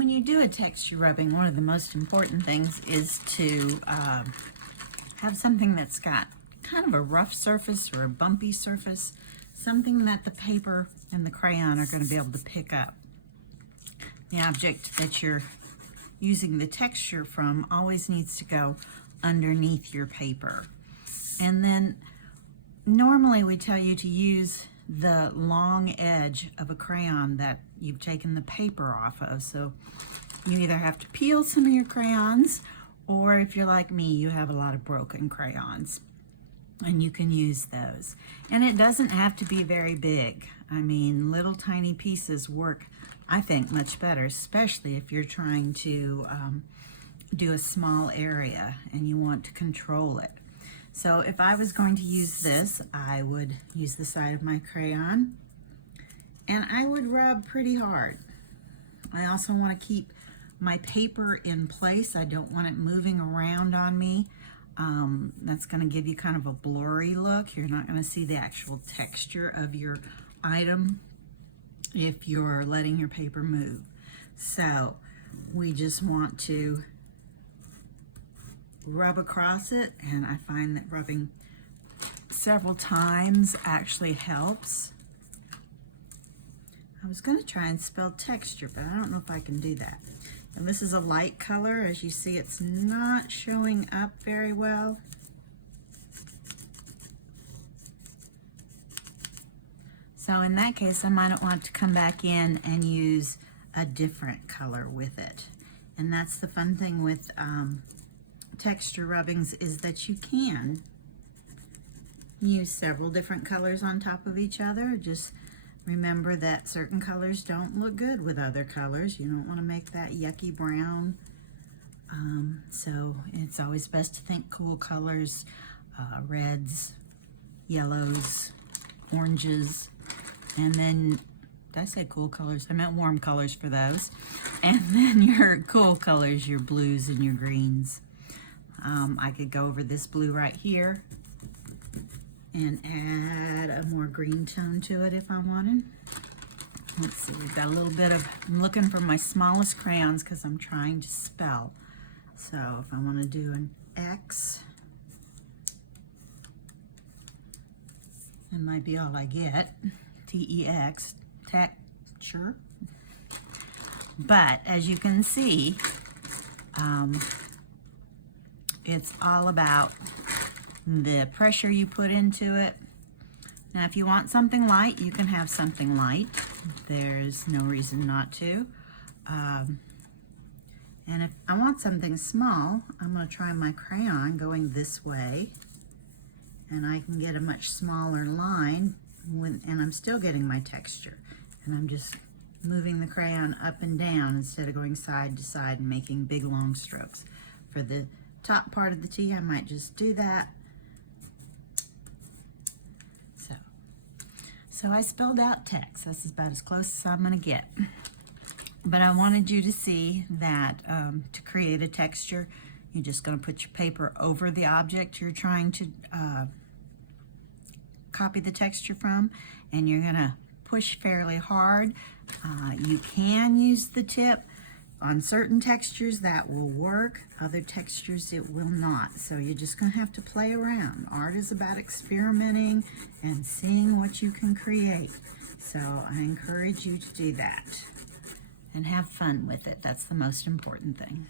When you do a texture rubbing, one of the most important things is to have something that's got kind of a rough surface or a bumpy surface, something that the paper and the crayon are going to be able to pick up. The object that you're using the texture from always needs to go underneath your paper. And then normally we tell you to use the long edge of a crayon that you've taken the paper off of. So you either have to peel some of your crayons, or if you're like me, you have a lot of broken crayons, and you can use those. And it doesn't have to be very big. I mean, little tiny pieces work, I think, much better, especially if you're trying to do a small area and you want to control it. So if I was going to use this, I would use the side of my crayon and I would rub pretty hard. I also want to keep my paper in place. I don't want it moving around on me. That's going to give you kind of a blurry look. You're not going to see the actual texture of your item if you're letting your paper move. So we just want to rub across it, and I find that rubbing several times actually helps. I was going to try and spell texture, but I don't know if I can do that. And this is a light color. As you see, it's not showing up very well. So in that case, I might want to come back in and use a different color with it. And that's the fun thing with texture rubbings, is that you can use several different colors on top of each other. Just remember that certain colors don't look good with other colors. You don't want to make that yucky brown. So it's always best to think cool colors, reds, yellows, oranges, and then, did I say cool colors? I meant warm colors for those. And then your cool colors, your blues and your greens. I could go over this blue right here and add a more green tone to it if I wanted. Let's see, we've got a little bit of, I'm looking for my smallest crayons because I'm trying to spell. So if I want to do an X, that might be all I get. T-E-X, texture. But as you can see, it's all about the pressure you put into it. Now, if you want something light, you can have something light. There's no reason not to. And if I want something small, I'm going to try my crayon going this way, and I can get a much smaller line, and I'm still getting my texture. And I'm just moving the crayon up and down instead of going side to side and making big long strokes. For the top part of the T, I might just do that. So I spelled out text. That's about as close as I'm going to get. But I wanted you to see that to create a texture, you're just going to put your paper over the object you're trying to copy the texture from, and you're going to push fairly hard. You can use the tip. On certain textures that will work, other textures it will not. So you're just going to have to play around. Art is about experimenting and seeing what you can create. So I encourage you to do that and have fun with it. That's the most important thing.